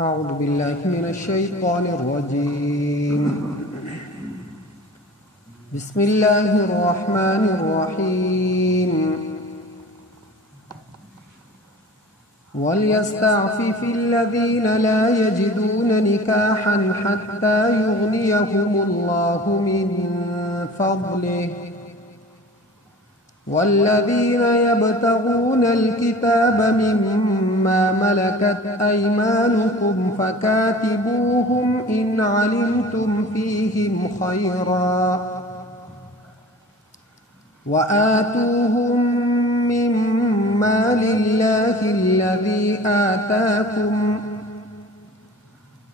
أعوذ بالله من الشيطان الرجيم. بسم الله الرحمن الرحيم. وليستعفف الذين لا يجدون نكاحا حتى يغنيهم الله من فضله والذين يبتغون الكتاب مما ملكت أيمانكم فكاتبوهم إن علمتم فيهم خيرا وآتوهم مما لله الذي آتاكم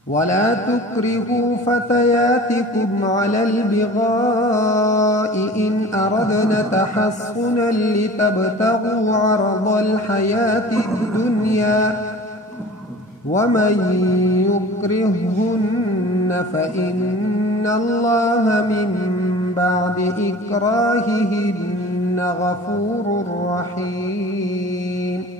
ولا تكرهوا فتياتكم على البغاء إن أردنا تحصنا لتبتغوا عرض الحياة الدنيا ومن يكرهن فإن الله من بعد إكراههن غفور رحيم.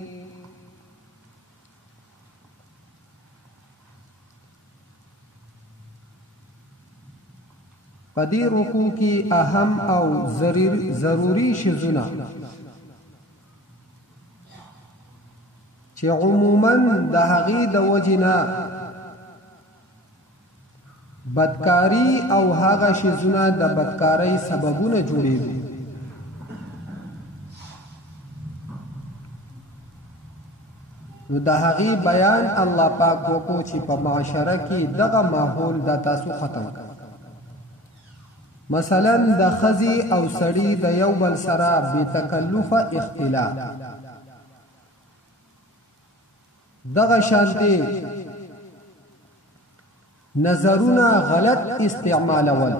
پدې رکوع کې اهم او ضروري شیزونه چې عموما د هغې د وجنه بدکاری او هغه شیزونه د بدکاری سببونه جوړېږي. نو د هغې بیان الله پاک وکړو چې په معاشره کې دغه ماحول د تاسو ختم کړ. مثلا د خزي او سړي د یو بل سره بے تکلفه اختلاف، دغه شانتي نظرونه غلط استعمالول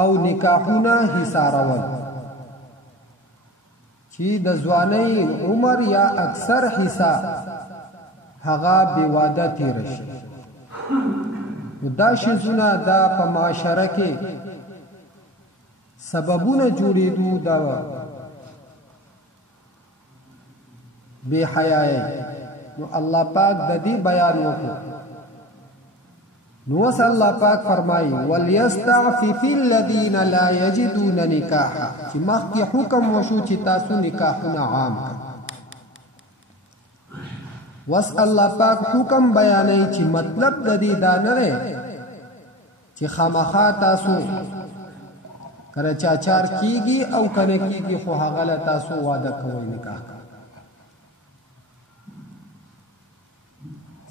او نکاحونه حصارول چې د ځوانۍ عمر یا اکثر حصہ هغه بے واده تیر شي. دا شیزونه دا په معاشره کې سببونه جوړېدو د بے حیايي. نو الله پاک د دې بیان وکړو. نو الله پاک فرمایي وليستعفف الذين لا يجدون نکاحا، چې مخکې حکم وشو چې تاسو نکاحونه عام کړئ. وس الله پاک حکم بیانوي چې مطلب د دې دا نه دی چې خامخا تاسو کله چاچار کیږي او کنه کیږي خو هغه له تاسو وعده کوي نکاح،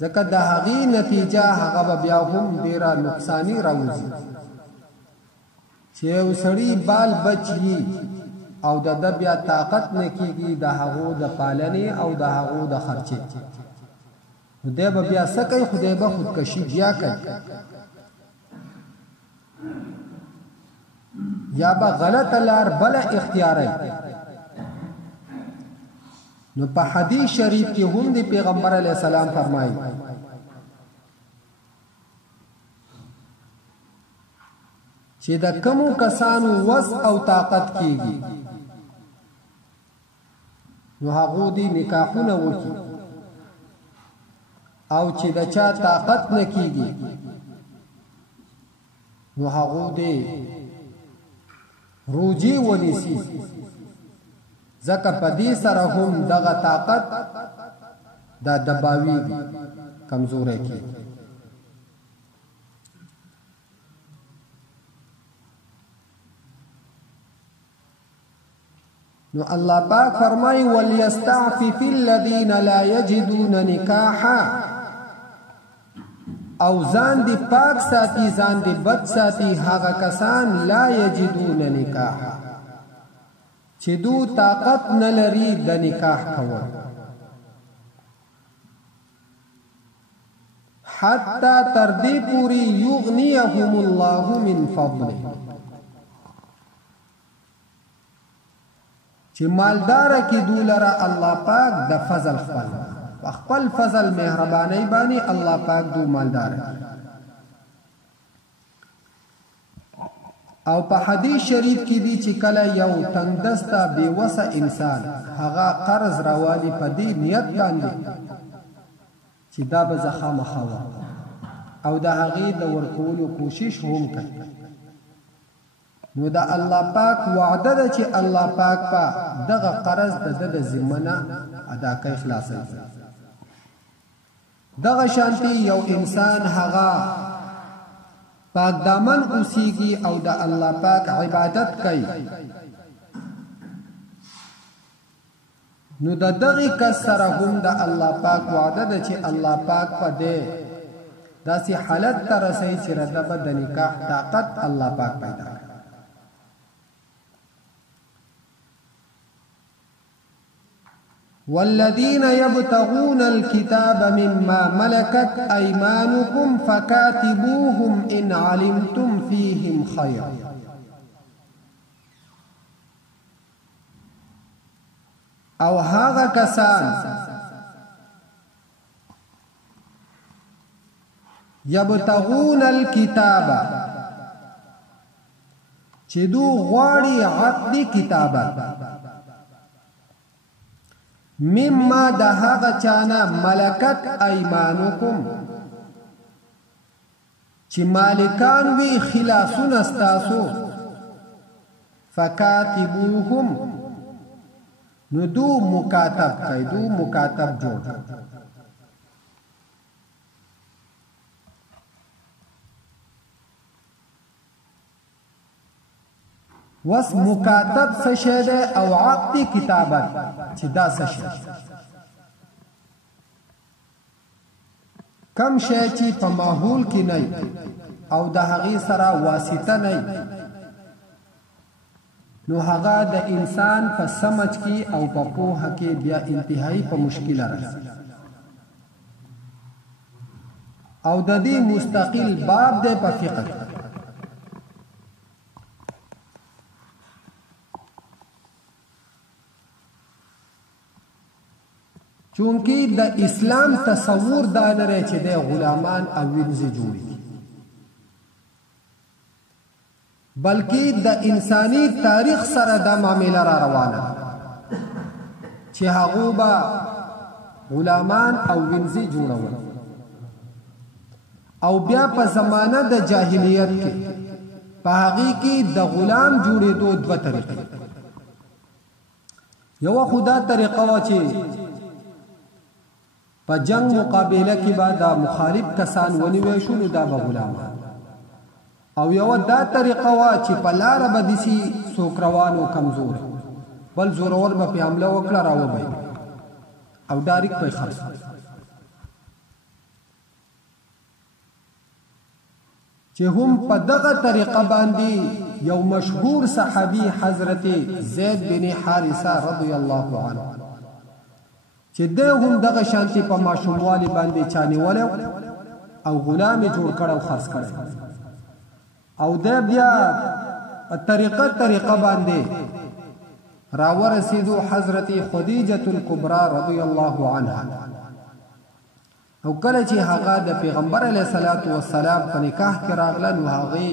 ځکه د هغې نتیجه هغه به بیا هم ډېره نقصاني راوځي چې یو سړي بال بچي او د ده بیا طاقت نه کیږي د هغو د پالنې او د هغو د خرچې. خدای به بیا څه کوي؟ خدای به خودکشي بیا کوي یا به غلطه لار بله اختیاروي. نو په حدیث شریف کې هم د پیغمبر علیه السلام فرمایي چې د کمو کسانو وس او طاقت کیږي نو هغو دی نکاحونه وکړي، او چې د چا طاقت نه کیږي نو هغو دی روجي ونیسي، ځکه په دې سره هم دغه طاقت دا دباوی دی، کمزوری کیږي. نو الله پاک فرمای وليستعفف الذين لا يجدون نکاحا، او ځان دی پاک ساتي ځان دی بد ساتي هغه کسان لا يجدون نکاحا چې دو طاقت نه لري د نکاح کول، حتی تر دې پوری یغنیهم الله من فضله، چې مالدار کی دولره الله پاک د فضل خپل فضل مهرباني باندې الله پاک دو مالدار. او په حدیث شریف کې دی چې کله یو تندستا بے وسه انسان هغه قرض راوالي په دې نیت باندې چې دا به زه خامخا ورکړم او د هغې د ورکولو کوشش هم کوي. نو د الله پاک وعده ده چې الله پاک په دغه قرض د ده د ذمه نه ادا کوي، خلاصوي. دغه شانتي یو انسان هغه پاک دامن اوسیږي او د الله پاک عبادت کوي، نو د دغه کس سره هم د الله پاک وعده ده چې الله پاک په دې داسې حالت ته رسوي چې رده به د نکاح طاقت الله پاک پیدا کړي. والذين يبتغون الكتاب مما ملكت أيمانكم فكاتبوهم إن علمتم فيهم خيرا. او هاغا کسان یبتغون الكتاب چې دو غواړي عقد کتابت مما د هغه چانه ملکت ایمانکم چې مالکان وی خلاصون استاسو فکاتبوهم نو دو مکاتب کئی، دو مکاتب جوڑ. وس مکاتب سشد او عقد کتابت چی دا سشد کم شی چی پا ماحول کی نئی او دا حقی سرا واسطه نئی، نو هغه د انسان په سمج کې او په پوهه کې بیا انتهایی په مشکل راځي. او د دې مستقل باب د په فقه چونکی د اسلام تصور دا لري چې د غلامان او وینځي جوړي، بلکې د انساني تاریخ سره دا معامله را روانه چې هغه با غلامان او وینځي جوړول. او بیا په زمانه د جاهلیت کې په هغه کې د غلام جوړېدو دوه طریقې. یو خدا طریقه و چې په جنگ مقابله کې بعد مخالف کسان ونیوي شو، نو دا به غلامان. او یو دا طریقه وا چې په لار باندې سي سوکروانو کمزور بل زورور به په حمله وکړه راوبای او ډایرک په خرڅ. چې هم په دغه طریقه باندې یو مشهور صحابي حضرت زید بن حارثه رضی الله عنه چې ده هم دغه شانتي په ماشوموالي باندې چانیول او غلام جوړ کړ او خرڅ کړ، او ده بیا طریقه باندې راورسیدو حضرت خدیجه الکبرى رضی الله عنها. او کله چې هغه د پیغمبر علیه الصلاۃ والسلام په نکاح کې راغله، نو هغه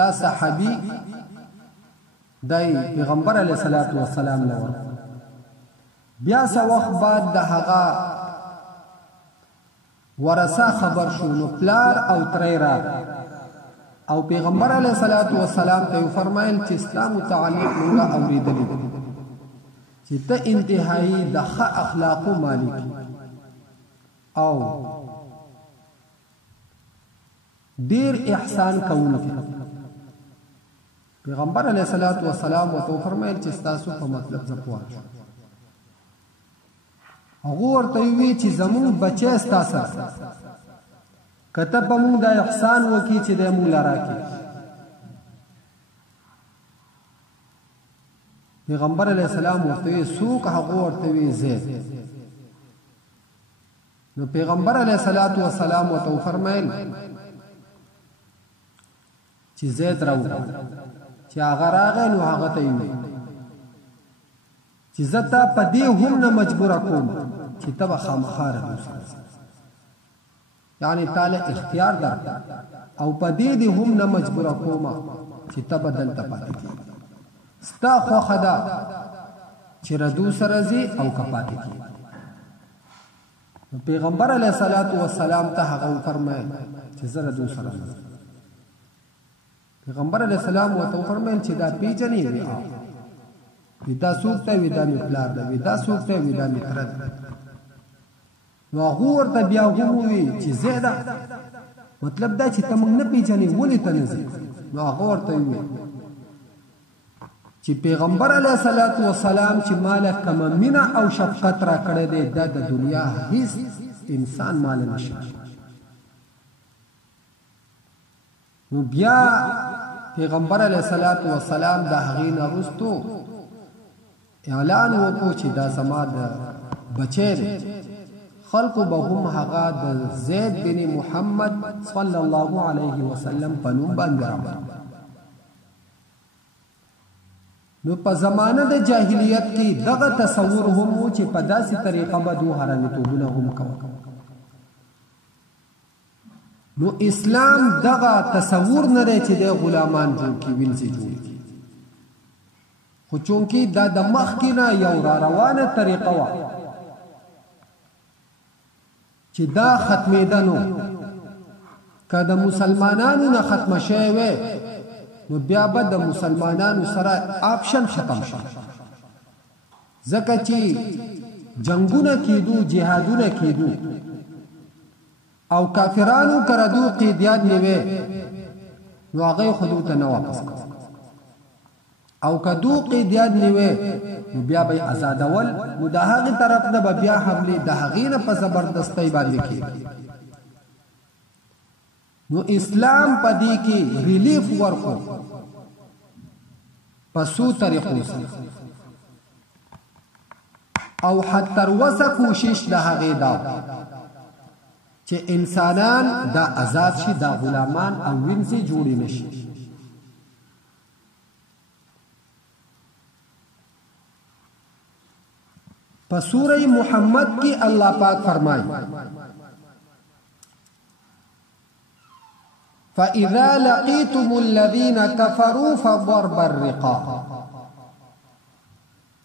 دا صحابي د پیغمبر علیه الصلاۃ والسلام له بیا څه وخت بعد د هغه ورثه خبر شو، نو پلار او ترې را او پیغمبر علیه الصلاۃ والسلام ته فرمایل چې اسلام متعلق موږ اوریدلی چې ته انتهایی د ښه اخلاقو مالک او ډیر احسان کوونکی. پیغمبر علیه الصلاۃ والسلام ته فرمایل چې تاسو په مطلب ځپوا هغه ورته وی چې زمون بچی ستاسو کته په موږ د احسان وکي چې د موږ لراکي. پیغمبر علیه السلام ورته سوق هغه ورته وی زید. نو پیغمبر علیه الصلاۃ والسلام ورته فرمایل چې زید راو چې هغه راغی، نو هغه ته وی چې زتا په دې هم نه مجبور کوم چې تبه خامخار اوسه، یعنی تعالی اختیار در او په دې هم نه مجبور کوم چې تبه دلته پاتې ستا خو خدا چې ردو سره زی او کپاتې کی. پیغمبر علیه الصلاۃ والسلام ته هغه فرمایل چې زه ردو سره ځم. پیغمبر علیه السلام ورته فرمایل چې دا پیژنې وي دا څوک ته وي دا مې پلار ده وي دا څوک ته وي دا مې تره ده. نو هغه ورته بیا ووایي چې زه ده مطلب دا چې ته موږ نه پیژنې ولې ته نه ځې. نو هغه ورته ووایي چې پیغمبر علیه الصلاۃ والسلام چې ماله کوم مینه او شفقت را کړی دی دا د دنیا هیڅ انسان مال نشي. نو بیا پیغمبر علیه الصلاۃ والسلام د هغې نه وروستو اعلان وکړو چې دا زما د بچی دی. خلقو به هم هغه د زید بن محمد صلی الله علیه وسلم په نوم باندې راوړل. نو په زمانه د جاهلیت کې دغه تصور هم و چې په داسې طریقه به دو حرامیتوبونه هم کوي. نو اسلام دغه تصور نه دی چې د غلامان جوړ کړي وینځي جوړ کړي. خو چونکې دا د مخکې نه یو را روانه طریقه وه چې دا ختمېده نو که د مسلمانانو نه ختمه شوې وی نو بیا به د مسلمانانو سره آپشن ختم شي. ځکه چې جنگونه کېدو جهادونه کېدو او کافرانو کردو قیدیان نیوه نو هغه خودو ته نه واپس کړ او کدو قیدیان نیوه نو بیا به آزادول نو د هغې طرف نه به بیا حملې د هغې نه په زبردستۍ باندې کېږي. نو اسلام په دې کې ریلیف ورکړو په څو طریقو سره او حتی تر اوسه کوشش د هغې دا چې انسانان دا آزاد شي دا غلامان او وینځي جوړې نشي. په سوره محمد کې الله پاک فرمایي فَإِذَا لَقِيتُمُ الَّذِينَ كَفَرُوا فَضَرْبَ الرِّقَابِ.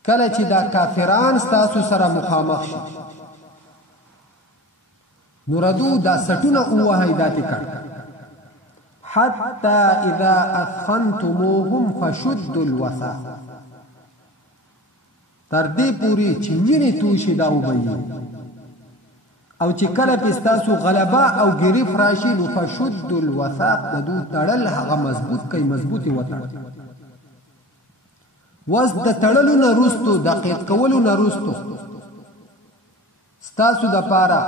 کله چې دا کافران ستاسو سره مخامخ شي نو ردو دا سټونه ووهئ داسې کړ حتی اذا اثخنتموهم فشدوا الوثاق. تر دې پورې چې وینې توشي دا وبهیږي او چې کله پې ستاسو غلبه او ګریف راشي نو فشدوا الوثاق د دوی تړل هغه مضبوط کوي مضبوطې وتړئ. وس د تړلو نه وروستو د قید کولو نه وروستو ستاسو دپاره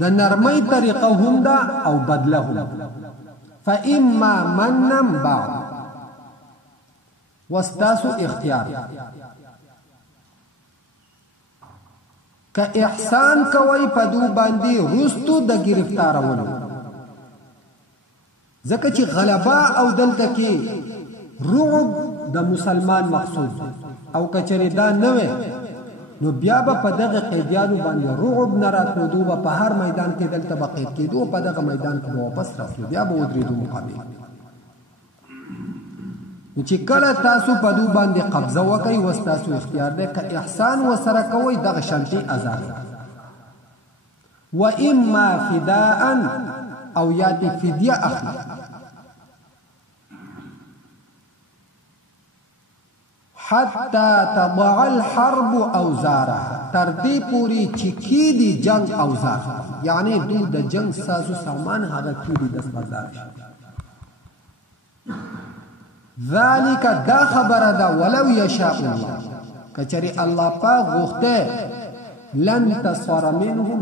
د نرمۍ طریقه هم ده او بدله هم. فإما منًا بعد وستاسو اختیار که احسان کوي په دو باندې وروستو د گرفتارولو ځکه چې غلبه او دلته کې رعب د مسلمان مقصود او که چېرې دا نه وی نو بیا به په دغه قیدیانو باندې رعب نه راتلو دو به په هر میدان کې دلته به قید کېدو په دغه میدان کې به واپس راتلو بیا به ودرېدو مقابل. نو چې کله تاسو په دو باندې قبضه وکئ اوس تاسو اختیار دی که احسان ورسره کوئ دغه شانتې آزاد و اما فداء او یا دې فدیه اخلي حتی تضع الحرب اوزارها تر دې پورې چې کېدي جنگ اوزار یعنی دوی د جنگ سازو سامان هغه کېدي دستبردار شي. ذالک دا خبره ده ولو یشاء الله کچری الله پاک غوښته لن تصور منهم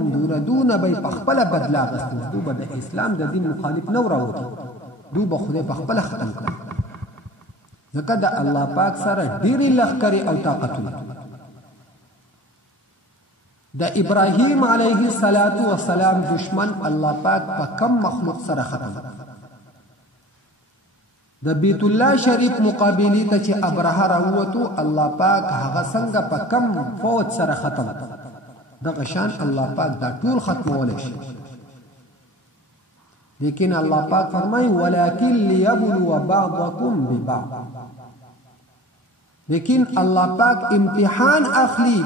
دون به پخپل بدلا غستو دو به د اسلام د دین مخالف نو راوړي دو به خدای پخپل ختم کړي ځکه د الله پاک سره ډېرې لښکرې او طاقتونه. د ابراهیم علیه السلام دشمن الله پاک په کم مخلوق سره ختم د بیت الله شریف مقابلی ته چې ابرهه راووتو الله پاک هغه څنګه په کم فوج سره ختم دغه شان الله پاک دا ټول ختمولی شي. لیکن الله پاک فرمایي ولکن لیبلو بعضکم ببعض، لیکن الله پاک امتحان اخلي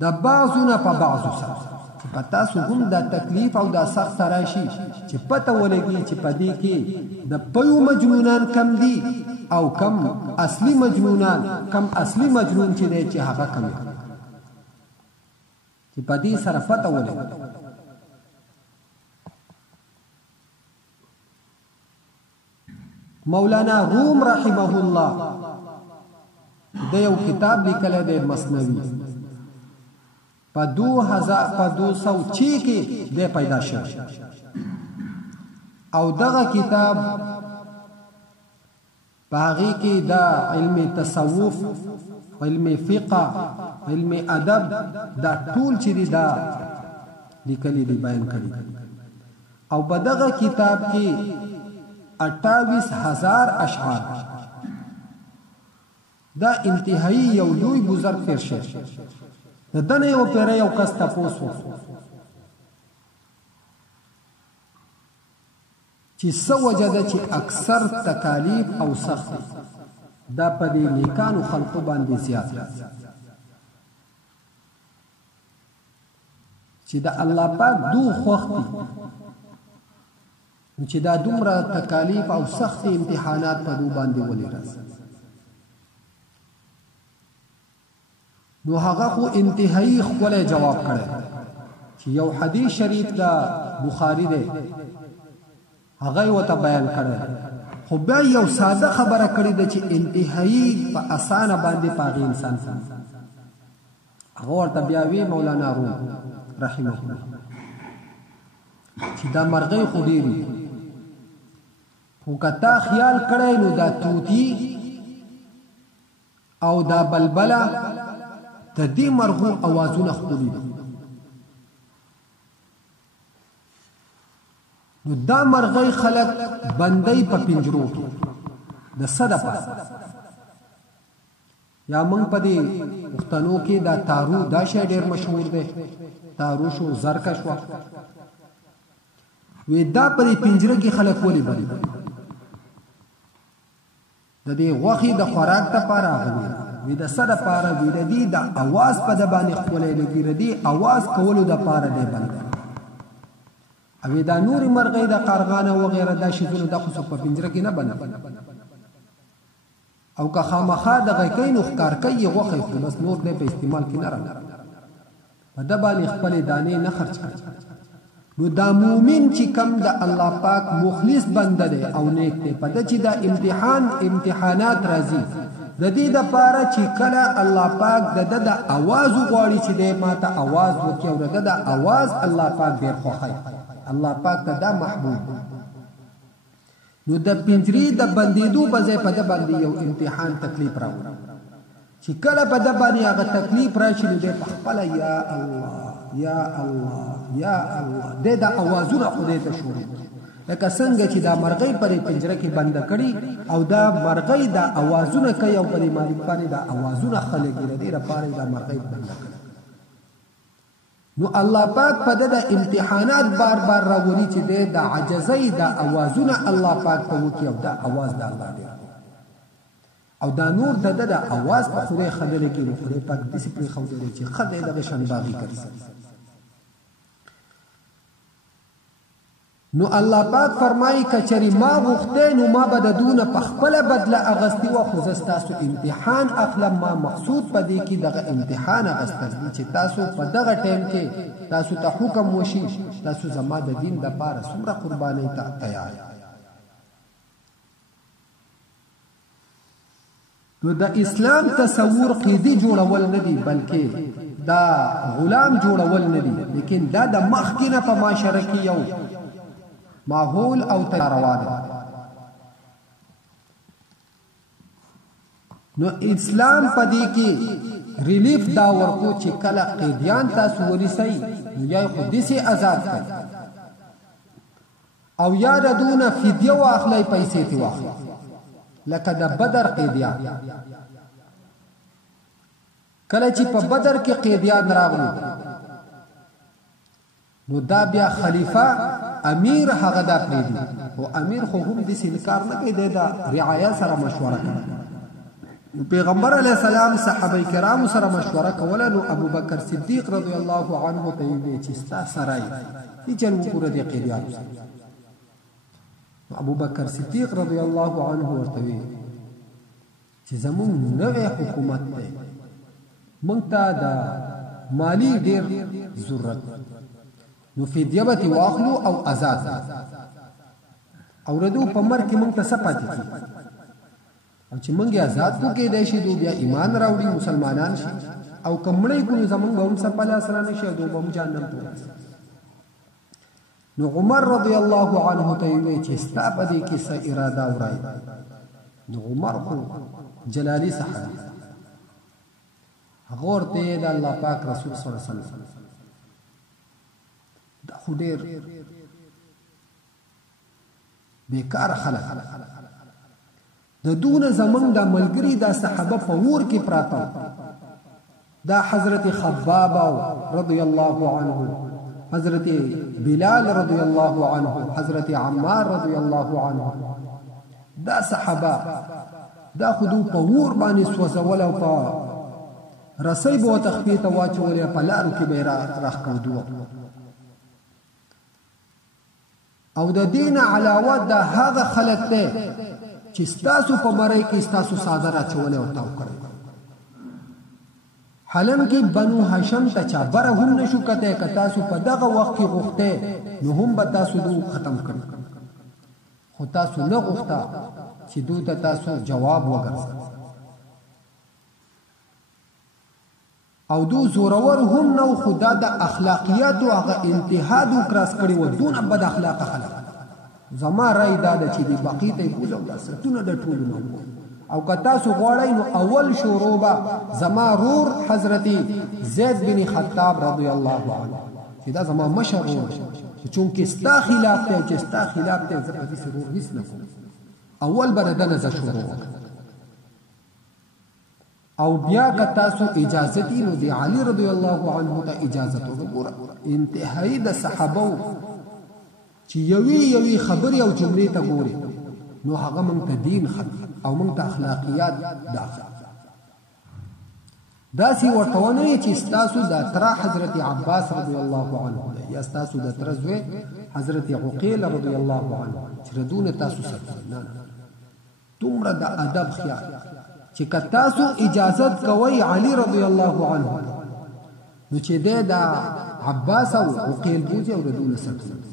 د بعضونه په بعضو سره، چې په تاسو هم دا تکلیف او دا سخت راشي چې پته ولګي چې په دې کې د پيو مجنونان کم دي او کم اصلي مجنونان، کم اصلي مجنون چې دی چې هغه کم دی، چې په دې سره پته ولګي. مولانا روم رحمه الله د یو کتاب لیکلی دی مثنوي، په 206 کې دی پیدا شوی او دغه کتاب په هغې کې دا علم تصوف، علم فقه، علم ادب، دا ټول چې دی دا لیکلی دی، بیان کړي. او په دغه کتاب کې 28,000 اشعار، دا انتهایی یو لوی بزرگ تیر شد. د دنه یو پیره یو کس تپوس وکړو چې څه وجه ده چې اکثر تکالیف او سخت دا په دې نیکانو خلقو باندې زیات دي، چې د الله پاک دو خوښ دي چې دا دومره تکالیف او سخت امتحانات په دو باندې ولې راځي. نو هغه خو انتهایی ښکلی جواب کړی چې یو حدیث شریف دا بخاری دی هغه ورته بیان کړی، خو بیا یو ساده خبره کړې ده چې انتهایی په اسانه باندې په هغې انسان هغه ورته بیا وی مولانا روم رحمه الله چې دا مرغۍ خو ډېرې، خو که تا خیال کړی نو دا توتی او دا بلبله د دې مرغو اوازونه ښکلي دي. نو دا مرغۍ خلک بندۍ په پنجرو کې د څه دپاره، یا موږ په دې پښتنو کې دا تارو دا شی ډېر مشهور دی، تارو شو، زرکه شوه، وی دا په دې پنجره کې خلک ولې بندي د دې غوښې د خوراک دپاره غوي، وی د څه دپاره، وی د دې د اواز په ده باندې ښکلی لګي، د دې اواز کولو دپاره دی بندي. او دا نورې مرغۍ د قارغانه وغیره دا شیزونه دا خو څوک په پنجره کې نه بندي، او که خامخا دغه کوي نو ښکار کوي یې غوښې خو بس نور دی په استعمال کې نه راغلی، په ده باندې خپلې دانې نه خرچ کړي. نو دا مومن چې کم د الله پاک مخلص بنده دی او نیک دی، په ده چې دا امتحانات راځي د دې دپاره چې کله الله پاک د ده د اواز وغواړي چې دی ما ته اواز وکړي، او د ده د اواز الله پاک ډېر خوښوي، الله پاک ته دا محبوب. نو د پنجرې د بندېدو په ځای په ده باندې یو امتحان تکلیف راوړي، چې کله په ده باندې هغه تکلیف راشي نو دی په خپله یا الله یا الله یا الله دی دا اوازونه خدای ته شروع لکه څنګه چې دا مرغۍ په دې پنجره کې بنده کړي او دا مرغۍ دا اوازونه کوي او په دې مالک باندې دا اوازونه ښه لګي، د دې لپاره دا مرغۍ بنده کړي. نو الله پاک په ده د امتحانات بار بار راولي چې دی د عجزۍ دا اوازونه الله پاک ته وکړي، او دا اواز د الله ډېر او دا نور د ده د اواز په خدای ښه نه لګي، نو خدای پاک داسې پرېښودلی چې ښه دی دغه شان باغي ګرځي. نو الله پاک فرمایي که چېرې ما غوښتی نو ما به د دونه په خپله بدله اخیستې وه، خو زه ستاسو امتحان اخلم. ما مقصود په دې کې دغه امتحان اخیستل دي چې تاسو په دغه ټایم کې تاسو ته حکم وشي تاسو زما د دین دپاره څومره قربانۍ ته تیار. نو د اسلام تصور قیدي جوړول نه دي بلکې دا غلام جوړول نه دي، لیکن دا د مخکې نه په معاشره کې یو ماحول او تیاروا ده. نو اسلام په دې کې ریلیف دا ورکو چې کله قیدیان تاسو ونیسئ نو یا خو داسې آزاد کړئ او یا د دونه فدیه واخلئ، پیسې ترې واخلئ، لکه د بدر قیدیان. کله چې په بدر کې قیدیان راغلو نو دا بیا خلیفه امیر هغه دا پریدي او امیر خو هم د انکار نه کوي دا رعایا سره مشوره کوي پیغمبر علیه السلام صحابه کرام سره مشوره کوله نو ابو بکر صدیق رضی الله عنه ته وی چې ستا سره یې چل وګوره د قیدیات ابو بکر صدیق رضی الله عنه ورته وی چې زمون نوې حکومت ده مونږ ته د مالی ډیر ضرورت نو فدیه به واخلو او آزاد او ردو په مر کې مونږ ته څه پاتې کیږي او چې مونږ آزاد کو کې دی شي دو بیا ایمان راوړي مسلمانان شي او کمړې کو زمونږ به هم څه په لاس را نشي او به هم جهنم ته نو عمر رضی الله عنه ته وی چې ستا په دې کې څه اراده ورای نو عمر خو جلالی صحابي هغه ورته د الله پاک رسول صلی الله علیه وسلم دا خو ډېر بیکار خلک د دونه زمون د ملګری د صحابه په ور کې پراته دا حضرت خباب رضی الله عنه حضرت بلال رضی الله عنه حضرت عمار رضی الله عنه دا صحابه دا خودو په ور باندې سوځول او په رسۍ به تخفیه ته واچولې په لارو کې به راخکودو او د دین علاوه دا هغه خلک ته چې ستاسو په مړی کې ستاسو ساده راچولې او تاو کړی حالم کې بنو هاشم ته چا بره هم نشو کته که تاسو په دغه وخت کې غوښته نو هم به تاسو دو ختم کړی خو تاسو نه غوښته چې دو ته تاسو جواب وګرځئ او دو زورور هم نو خدا د اخلاقیات او هغه انتها دو کراس کړي و دون بد اخلاق خلک زما رای دا چې دی باقی ته بوزو د ستونه د ټولو نو او که تاسو غواړئ نو اول شروع به زما رور حضرت زید بن خطاب رضی الله عنه چې دا زما مشر رور چونکه ستا خلاف ته چې ستا خلاف ته زه په دې سره هیڅ نه کوم اول به دنه ز شروع او بیا که تاسو اجازه دي نو دی علی رضی الله عنه ته اجازه وګوره انتهایی د صحابه چې یوي خبري او جملې ته ګوري نو هغه مونږ ته دین او مونږ ته اخلاقیات داخل داسې ورته ونه چې ستاسو د تر حضرت عباس رضی الله عنه یا ستاسو د تر زوی حضرت عقیل رضی الله عنه چې ردونه تاسو سره نه دومره د ادب خیال چې تاسو اجازت کوي علی رضی الله عنه نو چې د عباس او عقیل بوجي او ردونه سره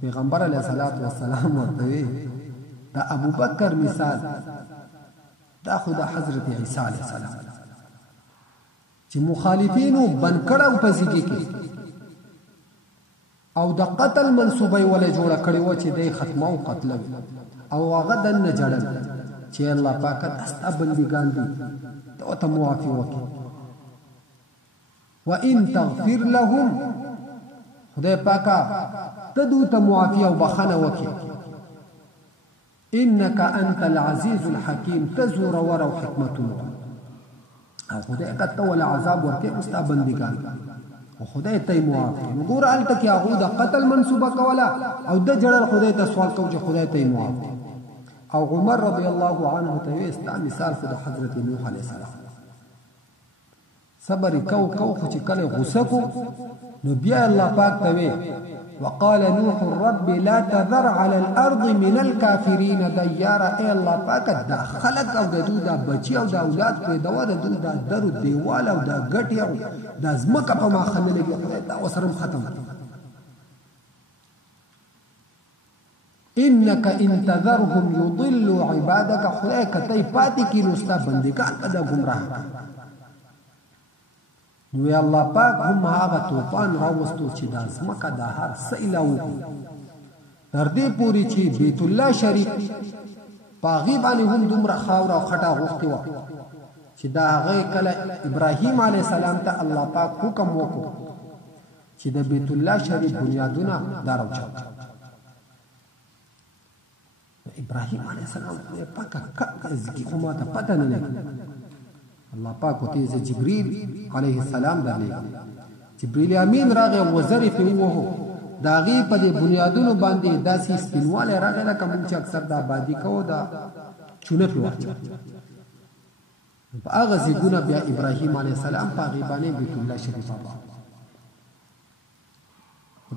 پیغمبر علیه السلام ورته دا ابو بکر مثال دا خدا حضرت عیسی علیه السلام چې مخالفینو بنکړه په ځګي کې او د قتل منسوبه ولا جوړه کړي و چې د ختمه او قتل او هغه د نه جړل چې الله پاک استا بندګان دي ته معافي وکړي وان تغفر لهم خدای پاکا تدو ته معافی او بخنه وکي انك انت العزيز الحكيم تزور ورا حکمتونه او خدای کته ولا عذاب ورکه مستبندګان او خدای ته معافی وګور الته کې هغه د قتل منسوبه کولا او د جړل خدای ته سوال کو چې خدای ته معافی او عمر رضی الله عنه ته است مثال خدای حضرت نوح علیه السلام صبر کو خو چې کله غوسه کو نو بیا الله پاک ته وقال نوح رب لا تذر على الارض من الكافرين ديارا اي الله پاک دا خلق او د دوه بچي او د اولاد په دوه د دوه درو دیوال او د غټي او د زمکه په ماخنه لګي دا وسرم ختم انك ان تذرهم يضلوا عبادك خلائك تي پاتې کی نوستا بندگان دا گمراه نو الله پاک هم هغه طوفان راوستو چې د ازمکه د هر سیلاو تر دې پوری چې بیت الله شریف پاغي باندې هم دومره خاور او خټه غوښتي و چې دا هغه کله ابراهیم علی السلام ته الله پاک حکم وکړ چې د بیت الله شریف بنیادونه دراوچو ابراهیم علی السلام پاک ځکه کومه ته پته نه الله پاک ته جبريل عليه السلام درلې جبريل امين راغی وزر په ووهو د هغې په دې بنیادونو باندې داسې سپینوالی راغی لکه موږ چې اکثر د آبادي کوو د چونه پرې واچوو. په هغه ځایونه بیا ابراهیم علیه السلام په هغې باندې بیت الله شریف آباد.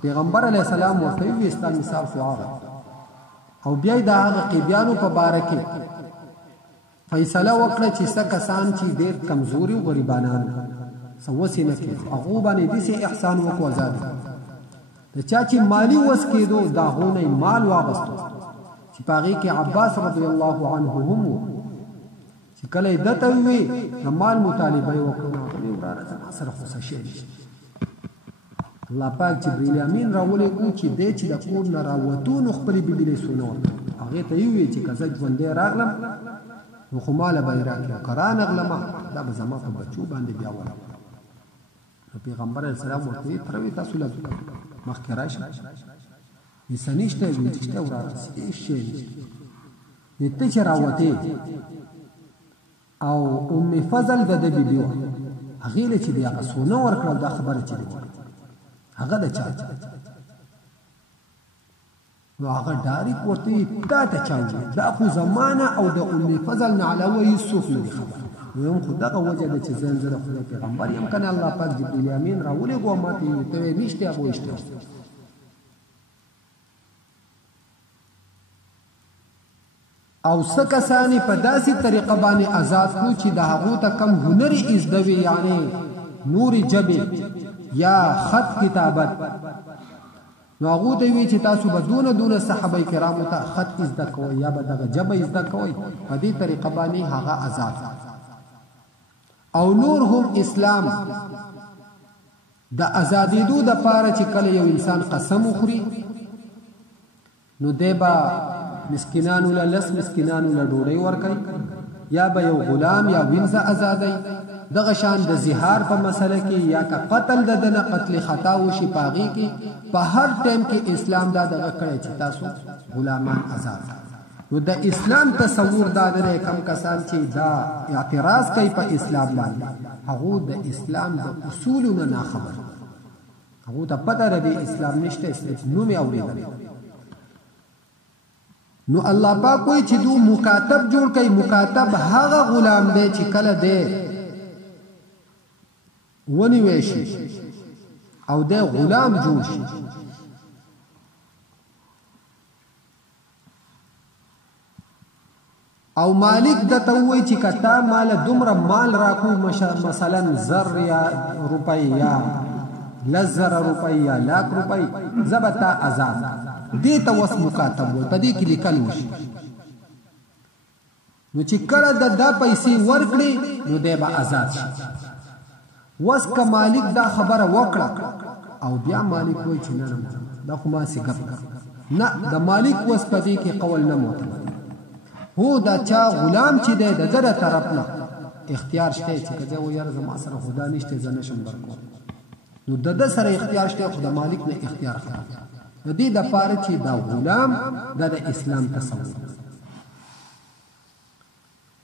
پیغمبر علیه السلام ورته وویل ستا مثال خو هغه او بیا یې د هغه قیبیانو په باره کې فیصله وکړه چې څه کسان چې ډېر کمزوري او غریبانان څه وسې نه کېږي هغو باندې داسې احسان وکړو ازاد د چا چې مالي وس کېدو د هغو نه یې مال واغستو چې په هغې کې عباس رضی الله عنه هم و چې کله یې ده ته ووی د مال مطالبه یې وکړو نو هغه ویل وراره زما سره خو څه شی نشته. الله پاک جبرئیل امین راولېږو چې دی چې د کور نه راوتو نو خپلې بیبي له سونه ورکړو هغې ته یې وویل چې که زه ژوندی راغلم نو خو ماله به یې راکړې او که رانغلمه دا به زما په بچو باندې بیا ورغلم. نو پیغمبر علیه السلام ورته ویل تروې تاسو لږ مخکې راشئ وایي څه نشته وایي نشته وراره هېڅ شی نشته وایي ته چې راوتې او ام فضل د ده بیبي وه هغې له چې دې هغه سونه ورکړه او دا خبره چې دې وکړه هغه د چا نو هغه ډایرک ورته دا ته چا وویل دا خو زما نه او د ام فضل نه علاوه هېڅوک نه دي خبر ویم خو دغه وجه ده چې زه د خدای پیغمبر یم که نه الله پاک جبرئیل امین راولېږو ما ته یې ته ویې نشته هغه ویشته او څه کسان یې په داسې طریقه باندې آزاد کړو چې د هغو ته کم هنر یې زده وي یعنې نورې ژبې یا خط کتابت نو هغو ته وی چې تاسو به دونه صحابه کرامو ته خط زده کوئ یا به دغه ژبه زده کوئ په دې طریقه باندې هغه آزاد او نور هم اسلام د ازادېدو دپاره چې کله یو انسان قسم وخوري نو دی به مسکینانو له لس مسکینانو له ډوډۍ ورکوي یا به یو غلام یا وینځه ازادوي دغه شان د زهار په مسله کې یا که قتل د ده نه قتل خطا وشي په هغې کې په هر ټایم کې اسلام دا دغه کړی چې تاسو غلامان آزاد نو د اسلام تصور دا دی کم کسان چې دا اعتراض کوي په اسلام باندې هغو د اسلام د اصولو نه ناخبر هغو ته پته ده د اسلام نشته صرف نوم یې اورېدلی نو الله پاک وایي چې دو مکاتب جوړ کوي مکاتب هغه غلام دی چې کله دی ونیوی شي او دی غلام جوړ شي او مالک دته وایي چې که تا ماله دومره مال راکو مثلا زر یا روپۍ یا 10,000 روپۍ یا 1,00,000 روپۍ زه به تا آزاد دې ته اوس مکاتب وایي په دې کې لیکل وشي نو چې کله د دا پیسې ورکړي نو دی به آزاد شي اوس که مالک دا خبره وکړه او بیا مالک وایي چې نه دا خو ماسې ګپ نه د مالک اوس په دې کې قول نه معتبر هو دا چا غلام چې دی د ده د طرف نه اختیار شته چې که زه ویاره زما سره خو دا نشته زه نشم درکولی نو د ده سره اختیار شته خو د مالک نه اختیار خطا د دې دپاره چې دا غلام دا د اسلام تصور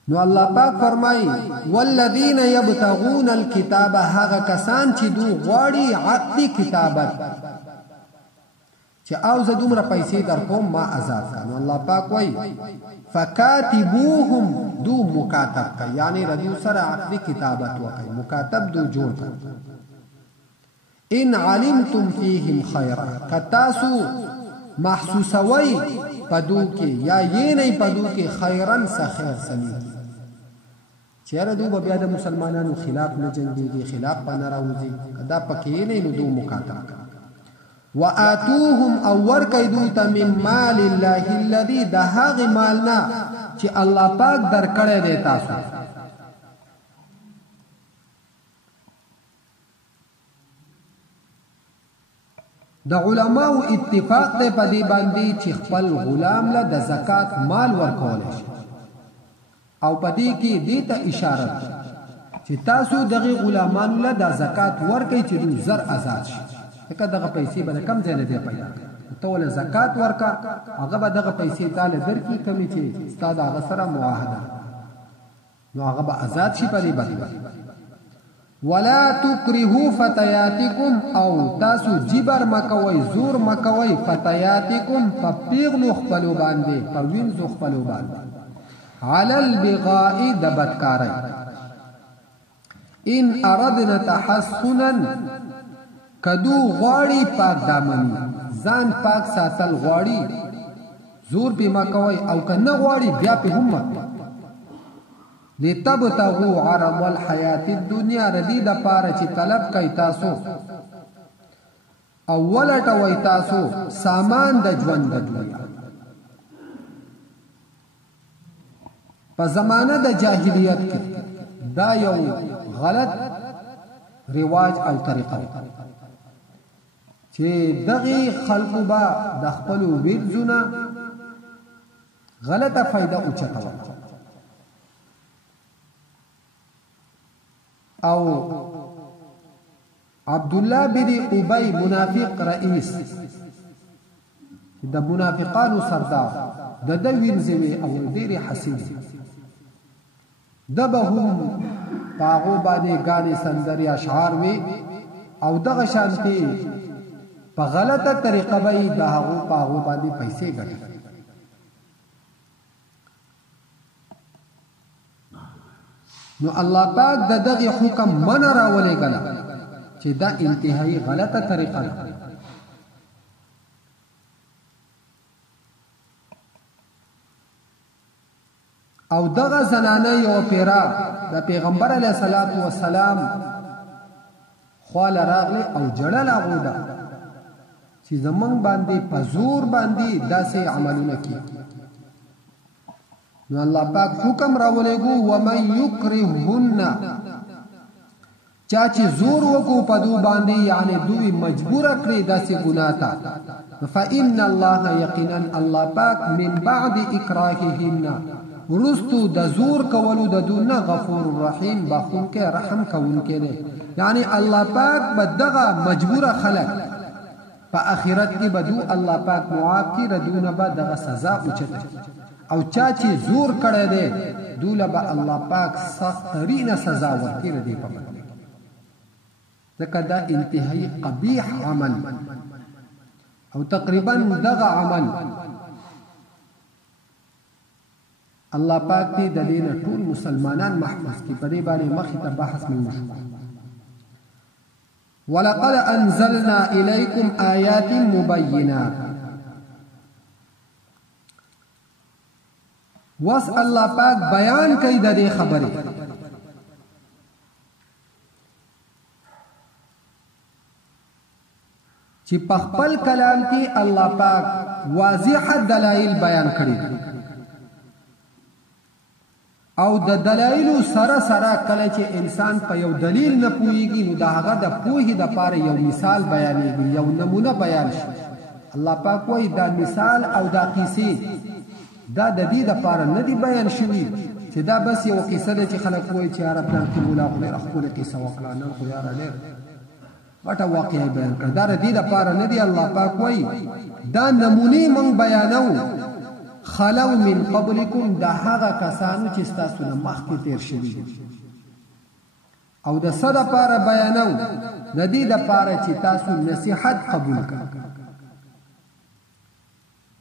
نو الله پاک فرمایي والذین یبتغون الکتاب هغه کسان چې دو غواړي عقدي کتابت چې او زه دومره پیسې در کوم ما آزاد کړه نو الله پاک وایي فکاتبوهم دو مکاتب کړه یعنی ردیو سره عقدي کتابت وکړي مکاتب دو جوړ کړه ان علمتم فیهم خیرا که تاسو محسوسوي پدو کې یا یې نه پدو کې خیرن څه خیر سمي چیرې دو بیا د مسلمانانو خلاف نه جنګيږي خلاف باندې راوځي دا پکې نه نو دو مکاتب وآتوهم او ورکیدو ته من مال الله الذي د هغې مالنا چې الله پاک درکړی دی تاسو د علماو اتفاق دی په دې باندې چې خپل غلام له د زکات مال ورکولی شي او په دې کې دې ته اشاره ده چې تاسو دغه غلامانو له د زکات ورکئ چې دوی زر آزاد شي ځکه دغه پیسې به د کم ځای نه دی پیدا کوي ته ولې زکات ورکه هغه به دغه پیسې تاله درکړي کمې چې ستا د هغه سره معاهده نو هغه به آزاد شي په دې باندې ولا تکرهوا فتياتکم او تاسو جبر مکوي زور مکوي فتياتکم په پیغلو خپلو باندې په وینځو خپلو باندې على البغاء د بدکارۍ ان اردنا تحصنا کدو غواړي پاک دامنی ځان پاک ساتل غواړي زور به مکوي او کنه غواړي بیا په هم لتبتغوا عرض الحیات الدنیا ردی د پاره چې طلب کوي تاسو اولټ وای تاسو سامان د ژوند د دنیا په زمانه د جاهلیت کې دا یو غلط رواج او طریقه چې دغه خلقو با د خپل ویرزونه غلطه فائدہ اوچتاوه او عبد الله بن ابي منافق رئيس د منافقانو سردار د دوینځوي او ډېر حسین دبهم پاغو باندې غاني سندري اشعار وي او دغه شانتي په غلطه طریقه به دغه پاغو باندې پیسې ګټي نو الله پاک دغه حکم من راولې غلا چې دا انتهایی غلطه طریقه ده او دغه زنانه یو پیرا د پیغمبر علیه الصلاۃ والسلام خواله راغله او جړل غوډه چې زمنګ باندې پزور باندې داسې عملونه کوي نو الله پاک حکم راولېګو ومن یکرهن چا چې زور وکړو په دو باندې یعنی دوی مجبور کړی داسې ګناه ته فإن الله یقینا الله پاک من بعد اکراههن ورستو د زور کولو د دونه غفور رحیم بخون کې رحم کون کې نه یعنی الله پاک بدغه مجبور خلق په آخرت کې بدو الله پاک معاف کی ردونه به دغه سزا اوچته او چا چې زور کړی دی دوله به الله پاک سخت ترینه سزا ورکړي دی په ځکه دا انتهایی قبیح عمل او تقریبا دغه عمل الله پاک دې د دې ټول مسلمانان محفوظ کړي په دې باندې مخې ته بحث مو شو ولقد انزلنا اليكم آيات مبينات وس الله پاک بیان کوي د دې خبره چې په خپل کلام کې الله پاک واضح دلایل بیان کړي او د دلایل سره سره کله چې انسان په یو دلیل نه پوهیږي نو دا هغه د پوهې د پاره یو مثال بیانېږي یو نمونه بیان شي الله پاک وایي دا مثال او دا قصې دا د دې لپاره نه دی بیان شوی چې دا بس یو قصه ده چې خلک وایي چې عرب نه کې مولا خو خپل قصه وکړه نن خو یاره ډېر غټه واقعه بیان کړه دا د دې لپاره نه دی الله پاک وایي دا نمونه مونږ بیانو خلو من قبلکم دا هغه کسانو چې تاسو نه مخکې تیر شوي او د صد لپاره بیانو د دې لپاره چې تاسو نصیحت قبول کړئ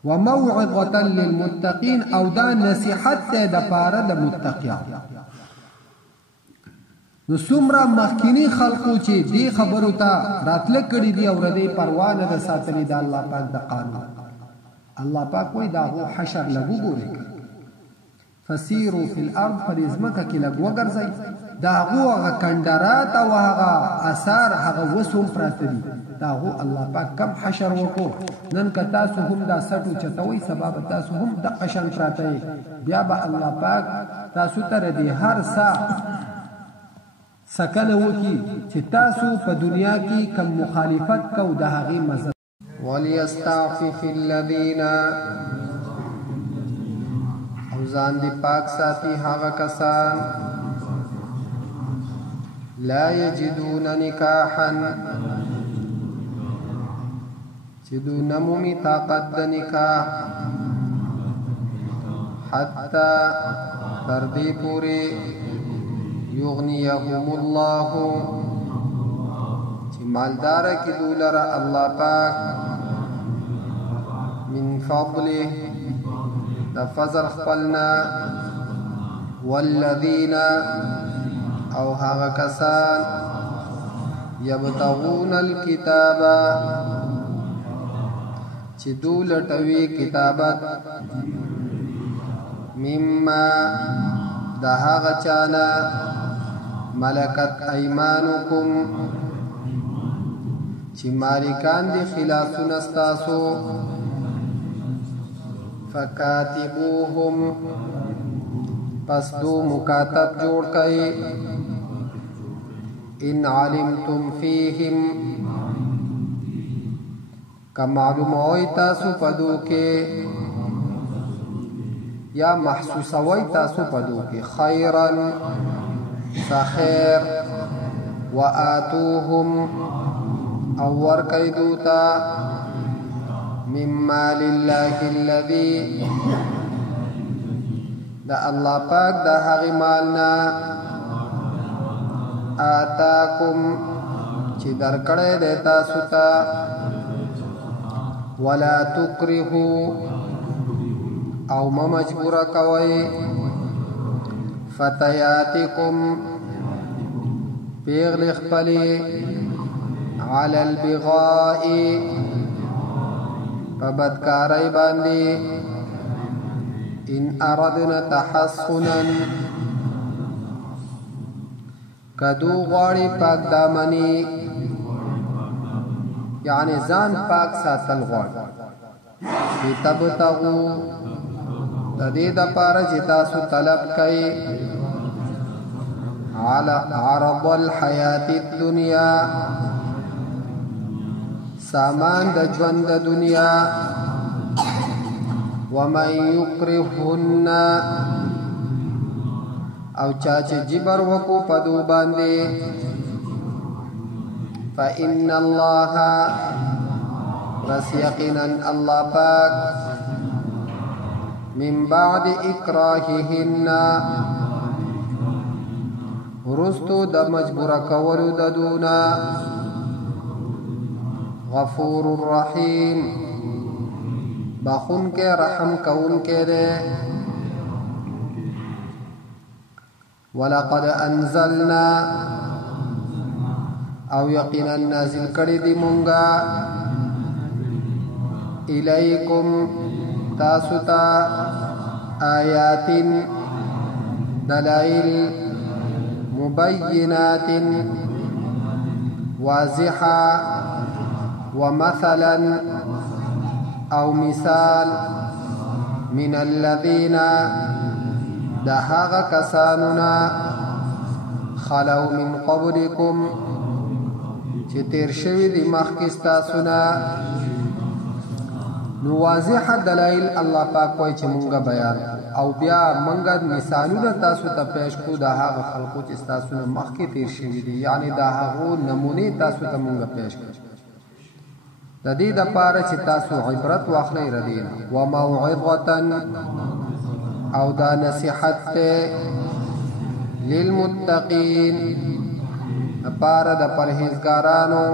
وموعظه للمتقين او دا نصیحت ته د پاره د متقیان نو څومره مخکینی خلقو چې دې خبرو ته راتل کړي دي او ردی پروا نه د ساتلې د الله پاک د قانون الله پاک وای دا هو حشر لګو ګوري فسيروا في الارض فرزمکه کې لګو ګرځي دا هغه کندرات او هغه اثار هغه وسوم پراته دي دا هو الله پاک کم حشر وکړو نن که تاسو هم دا سټو چتوي سبب تاسو هم د قشن پراته بیا به الله پاک تاسو ته دې هر سا سکنه وکي چې تاسو په دنیا کې کم مخالفت کو د هغه مزه وليستعفف الذين او ځان دې پاک ساتي هغه کسان لا يجدون نکاحا چې دو نمومي طاقت د نکاح حتی تر دې پورې یغنیهم الله چې مالدار کی دولر الله پاک من فضله د فضل خپلنا والذین او هغه کسان یبتغون الکتاب چې دولټوي کتابت مما د هغه چانا ملکت ایمانکم چې مالکان دي خلاصون استاسو فکاتبوهم پس دو مکاتب جوړ کئ ان علمتم فیهم که معلوم ہوئی تاسو پدو کے یا محسوس ہوئی تاسو پدو کے خیرا فخیر وآتوهم او ورکی دوتا من مال اللہ الذی دا اللہ پاک دا حقی مالنا آتاکم چی درکڑے دیتا ستا ولا تکرهو او مجبور کوي فتياتكم پیغل خپلی على البغاء فبدکاری باندی ان اردنا تحصنا کدو غاڑی پاک دامنی یعنی ځان پاک ساتل غواړي تبتغوا د دې د پاره چې تاسو طلب کوي على عرض الحیات الدنیا سامان د ژوند د دنیا ومن یکرهن او چا چې جبر وکړو په دو باندې فإن الله بس يقينا الله پاک من بعد إكراههن رستو د مجبور کولو د دونا غفور الرحیم بخون کے رحم کون کے دے ولقد انزلنا او یقینا نازل کړي دي مونږه الیکم تاسو ته آیات دلائل مبینات واضحه ومثلا او مثال من الذين دهغ کساننا خلو من قبلكم چې تیر شوی دی مخکې ستاسونه نو واضح دلایل الله پاک وایي چې مونږه بیان او بیا مونږه مثالونه تاسو ته پیش کړو د هغه خلقو چې ستاسونه مخکې تیر شوی دي یعنی د هغو نمونې تاسو ته مونږه پیش کړو د دې دپاره چې تاسو عبرت واخلئ ردینه وموعظة او دا نصیحت ته للمتقین لپاره د پرهیزګارانو